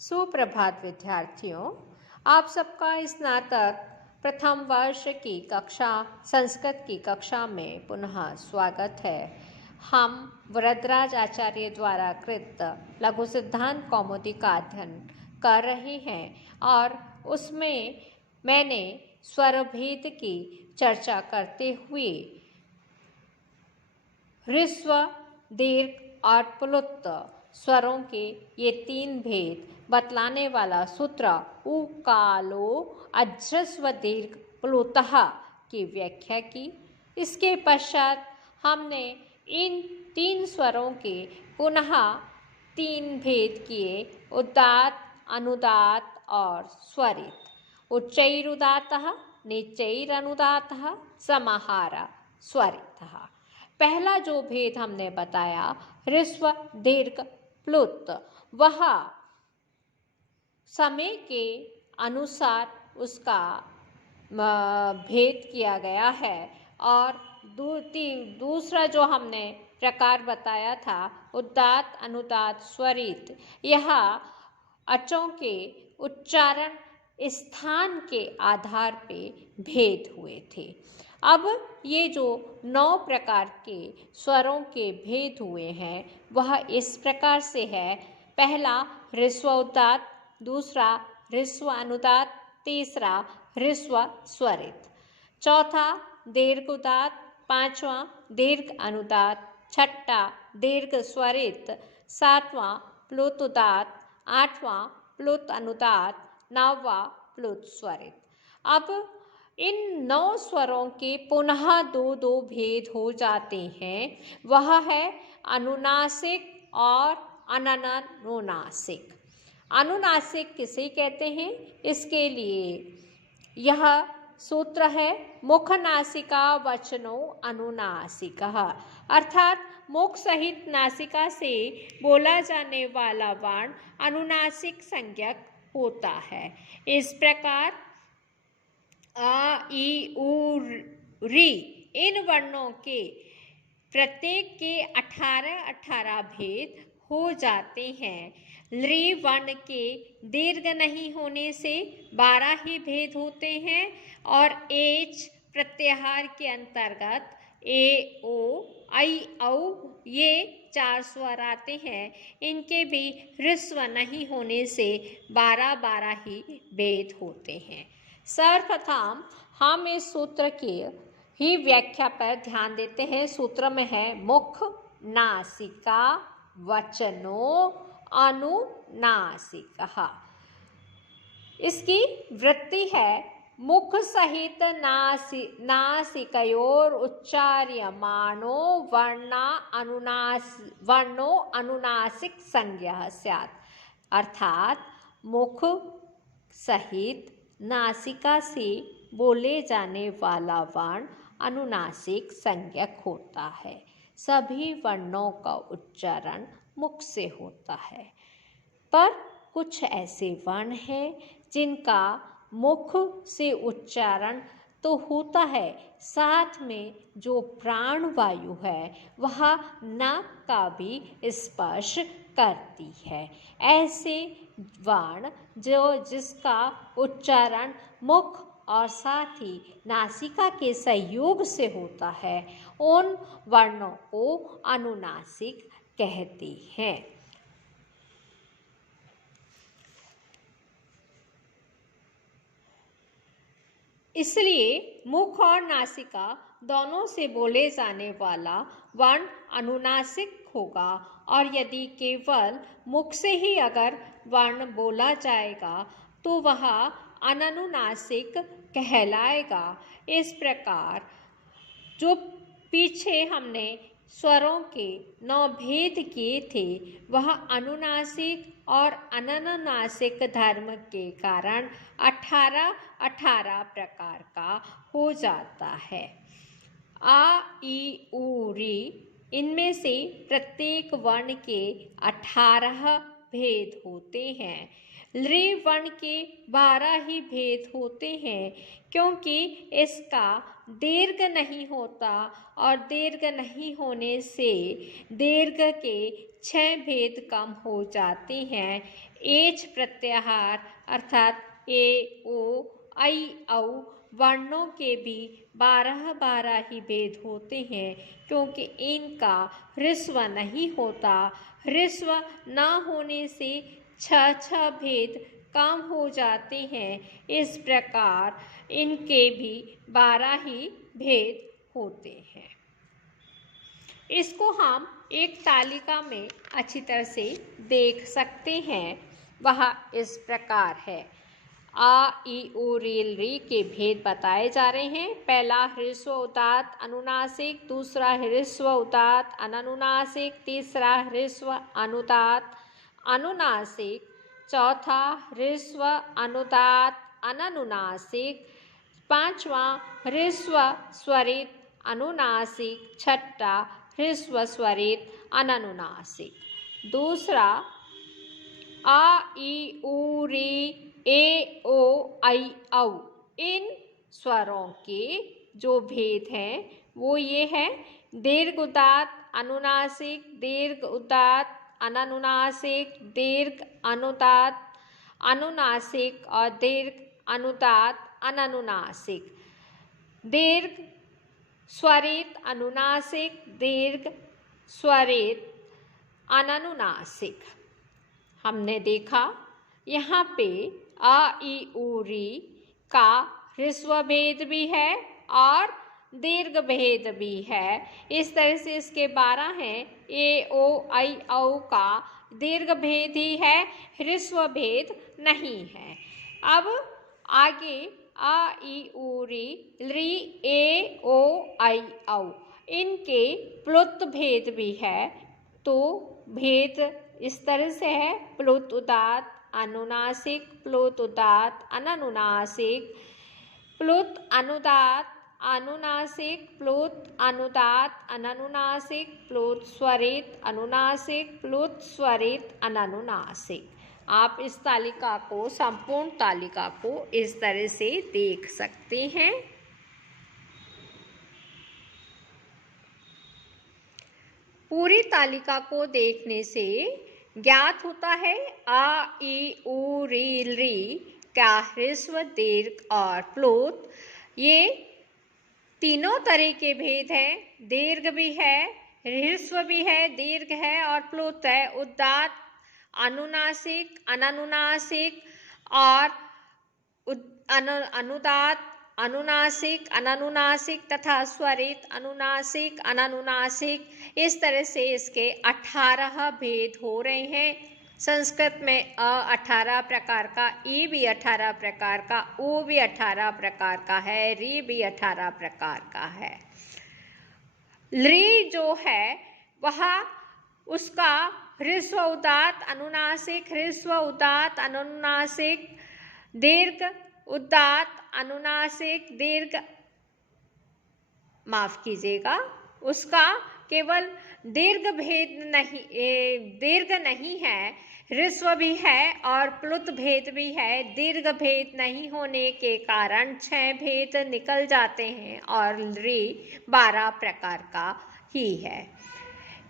सुप्रभात विद्यार्थियों, आप सबका स्नातक प्रथम वर्ष की कक्षा संस्कृत की कक्षा में पुनः स्वागत है। हम वरदराज आचार्य द्वारा कृत लघु सिद्धांत कौमुदी का अध्ययन कर रहे हैं और उसमें मैंने स्वरभेद की चर्चा करते हुए ह्रस्व, दीर्घ और प्लुत स्वरों के ये तीन भेद बतलाने वाला सूत्र उकालो अज्रस्व दीर्घ प्लुतः की व्याख्या की। इसके पश्चात हमने इन तीन स्वरों के पुनः तीन भेद किए, उदात्त, अनुदात्त और स्वरित। उच्चैरुदात्तः, नीचैरनुदात्तः, समाहारः, स्वरितः। पहला जो भेद हमने बताया ह्रस्व, दीर्घ, प्लुत, वह समय के अनुसार उसका भेद किया गया है। और दूसरा जो हमने प्रकार बताया था उदात्त, अनुदात्त, स्वरित, यह अचों के उच्चारण स्थान के आधार पे भेद हुए थे। अब ये जो 9 प्रकार के स्वरों के भेद हुए हैं वह इस प्रकार से है। पहला ह्रस्व उदात्त, दूसरा ह्रस्व अनुदात्त, तीसरा ह्रस्व स्वरित, चौथा दीर्घ उदात्त, पांचवा दीर्घ अनुदात्त, छठा दीर्घ स्वरित, सातवां प्लुत उदात्त, आठवां प्लुत अनुदात्त, नौवां प्लुत स्वरित। अब इन 9 स्वरों के पुनः दो भेद हो जाते हैं। वह है अनुनासिक और अननुनासिक। अनुनासिक किसे कहते हैं? इसके लिए यह सूत्र है मुख नासिका वचनो अनुनासिकः, अर्थात मुख सहित नासिका से बोला जाने वाला वर्ण अनुनासिक संज्ञक होता है। इस प्रकार आ, ई, उ, री इन वर्णों के प्रत्येक के 18 भेद हो जाते हैं। लृ वर्ण के दीर्घ नहीं होने से 12 ही भेद होते हैं और एच प्रत्याहार के अंतर्गत ए, ओ, ऐ, औ ये 4 स्वर आते हैं। इनके भी ह्रस्व नहीं होने से 12 ही भेद होते हैं। सर्वप्रथम हम इस सूत्र की ही व्याख्या पर ध्यान देते हैं। सूत्र में है मुख नासिका वचनो अनुनासिकः। इसकी वृत्ति है मुख सहित नासिकयोर उच्चार्यमाणो वर्णो अनुनासिक संज्ञः स्यात्, अर्थात मुख सहित नासिका से बोले जाने वाला वर्ण अनुनासिक संज्ञक होता है। सभी वर्णों का उच्चारण मुख से होता है, पर कुछ ऐसे वर्ण हैं जिनका मुख से उच्चारण तो होता है, साथ में जो प्राण वायु है वह नाक का भी स्पर्श करती है। ऐसे वर्ण जिसका उच्चारण मुख और साथ ही नासिका के संयोग से होता है, उन वर्णों को अनुनासिक कहते हैं। इसलिए मुख और नासिका दोनों से बोले जाने वाला वर्ण अनुनासिक होगा, और यदि केवल मुख से ही अगर वर्ण बोला जाएगा तो वह अननुनासिक कहलाएगा। इस प्रकार जो पीछे हमने स्वरों के 9 भेद किए थे वह अनुनासिक और अननुनासिक धर्म के कारण 18 प्रकार का हो जाता है। आ, ई, उ, री इनमें से प्रत्येक वर्ण के 18 भेद होते हैं। लृ वर्ण के 12 ही भेद होते हैं, क्योंकि इसका दीर्घ नहीं होता और दीर्घ नहीं होने से दीर्घ के 6 भेद कम हो जाते हैं। एच प्रत्याहार अर्थात ए, ओ, ऐ, औ वर्णों के भी 12 ही भेद होते हैं, क्योंकि इनका ह्रस्व नहीं होता। ह्रस्व न होने से 6 भेद कम हो जाते हैं। इस प्रकार इनके भी 12 ही भेद होते हैं। इसको हम एक तालिका में अच्छी तरह से देख सकते हैं। वह इस प्रकार है। आ, ई, उ, री के भेद बताए जा रहे हैं। पहला ह्रस्व उदात्त अनुनासिक, दूसरा ह्रस्व उदात्त अननुनासिक, तीसरा ह्रस्व अनुदात्त अनुनासिक, चौथा ह्रस्व अनुदात्त अननुनासिक, पांचवा ह्रस्व स्वरित अनुनासिक, छठा ह्रस्व स्वरित अननुनासिक। दूसरा आ, ई, उ, री, ए, ओ, ऐ, औ इन स्वरों के जो भेद हैं वो ये है दीर्घ उदात्त अनुनासिक, दीर्घ उदात्त अननुनासिक, दीर्घ अनुदात्त अनुनासिक और दीर्घ अनुदात्त अननुनासिक, दीर्घ स्वरित अनुनासिक, दीर्घ स्वरित अननुनासिक। हमने देखा यहाँ पे आ, ई, उ, री का ह्रस्व भेद भी है और दीर्घ भेद भी है। इस तरह से इसके 12 हैं। ए, ओ, ऐ, औ का दीर्घ भेद ही है, ह्रस्व भेद नहीं है। अब आगे आ, ई, उ, री, लृ, ए, ओ, ऐ, औ इनके प्लुत भेद भी है। तो भेद इस तरह से है प्लुत उदात्त अनुनासिक, प्लुत उदात्त अननुनासिक, प्लुत अनुदात्त अनुनासिक, प्लुत अनुदात्त अननुनासिक, प्लुत स्वरित अनुनासिक, प्लुत स्वरित अननुनासिक। आप इस तालिका को, संपूर्ण तालिका को इस तरह से देख सकते हैं। पूरी तालिका को देखने से ज्ञात होता है आ, ई, उ, री, लृ का ह्रस्व, दीर्घ और प्लुत ये तीनों तरह के भेद हैं। दीर्घ भी है, ह्रस्व भी है, दीर्घ है और प्लुत है। उदात्त अनुनासिक, अननुनासिक और अनुदात्त अनुनासिक, अननुनासिक तथा स्वरित अनुनासिक, अननुनासिक। इस तरह से इसके 18 भेद हो रहे हैं। संस्कृत में अ 18 प्रकार का, ई भी 18 प्रकार का, उ भी 18 प्रकार का है, री भी 18 प्रकार का है। लृ जो है वह उसका ह्रस्व उदात्त अनुनासिक, ह्रस्व उदात्त अनुनासिक, दीर्घ उदात्त अनुनासिक, माफ कीजिएगा, उसका केवल दीर्घ भेद नहीं, दीर्घ नहीं है, ह्रस्व भी है और प्लुत भेद भी है। दीर्घ भेद नहीं होने के कारण 6 भेद निकल जाते हैं और लृ 12 प्रकार का ही है।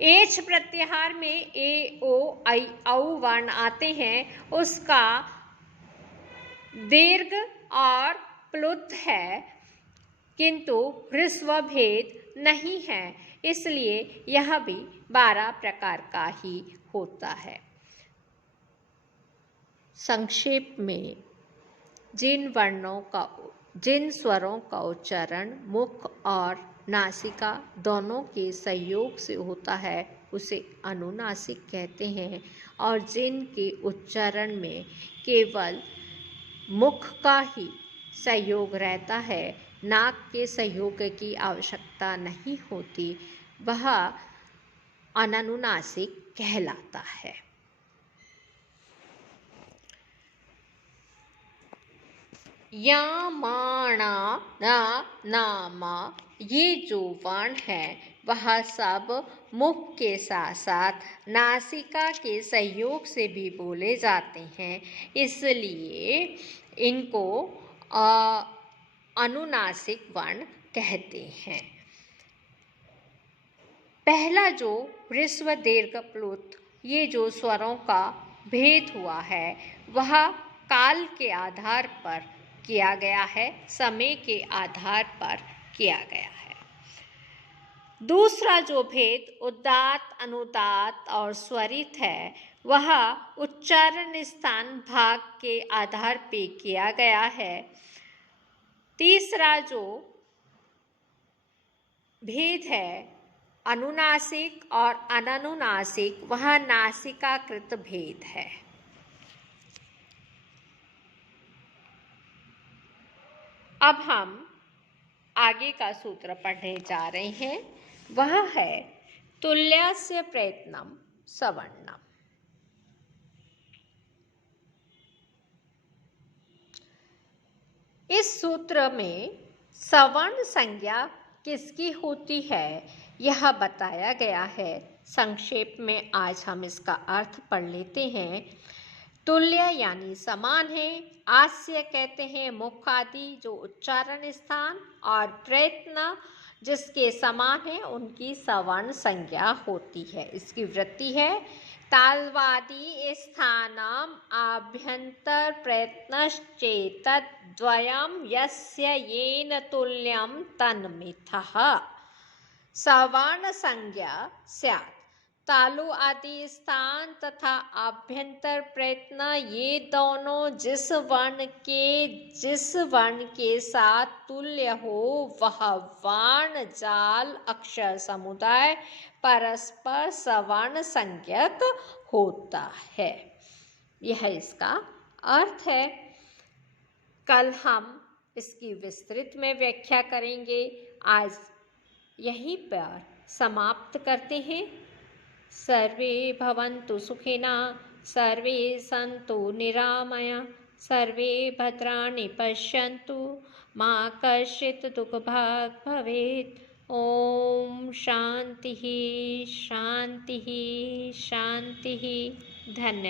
एच प्रत्याहार में ए, ओ, ऐ, औ वर्ण आते हैं, उसका दीर्घ और प्लुत है किंतु ह्रस्व भेद नहीं है, इसलिए यह भी 12 प्रकार का ही होता है। संक्षेप में जिन स्वरों का उच्चारण मुख और नासिका दोनों के सहयोग से होता है उसे अनुनासिक कहते हैं, और जिनके उच्चारण में केवल मुख का ही सहयोग रहता है, नाक के सहयोग की आवश्यकता नहीं होती, वह अननुनासिक कहलाता है। या, मा, णा, ना, मा ये जो वर्ण है वह सब मुख के साथ साथ नासिका के सहयोग से भी बोले जाते हैं, इसलिए इनको अनुनासिक वर्ण कहते हैं। पहला जो ह्रस्व दीर्घ प्लुत ये जो स्वरों का भेद हुआ है वह काल के आधार पर किया गया है, समय के आधार पर किया गया है। दूसरा जो भेद उदात्त, अनुदात्त और स्वरित है वह उच्चारण स्थान भाग के आधार पे किया गया है। तीसरा जो भेद है अनुनासिक और अननुनासिक वह नासिकाकृत भेद है। अब हम आगे का सूत्र पढ़ने जा रहे हैं, वह है तुल्यस्य प्रयत्नम सवर्णम। इस सूत्र में सवर्ण संज्ञा किसकी होती है यह बताया गया है। संक्षेप में आज हम इसका अर्थ पढ़ लेते हैं। तुल्य यानी समान है, आस्य कहते हैं मुख आदि जो उच्चारण स्थान, और प्रयत्न जिसके समान है उनकी सवर्ण संज्ञा होती है। इसकी वृत्ति है तालवादी स्थानम आभ्यंतर प्रयत्नश्चेतद् द्वयं यस्य येन तुल्यं तन्मिथः सवर्ण संज्ञा स्यात्। तालु आदि स्थान तथा आभ्यंतर प्रयत्न ये दोनों जिस वर्ण के साथ तुल्य हो वह वर्ण जाल अक्षर समुदाय परस्पर सवर्ण संज्ञक होता है। यह इसका अर्थ है। कल हम इसकी विस्तृत में व्याख्या करेंगे। आज यहीं पर समाप्त करते हैं। सर्वे भवन्तु सुखिनः, सर्वे सन्तु निरामया, सर्वे भद्राणि पश्यन्तु, मा कश्चित् दुःखभाग् भवेत्। ओम शांति शांति शांति। धन्यवाद।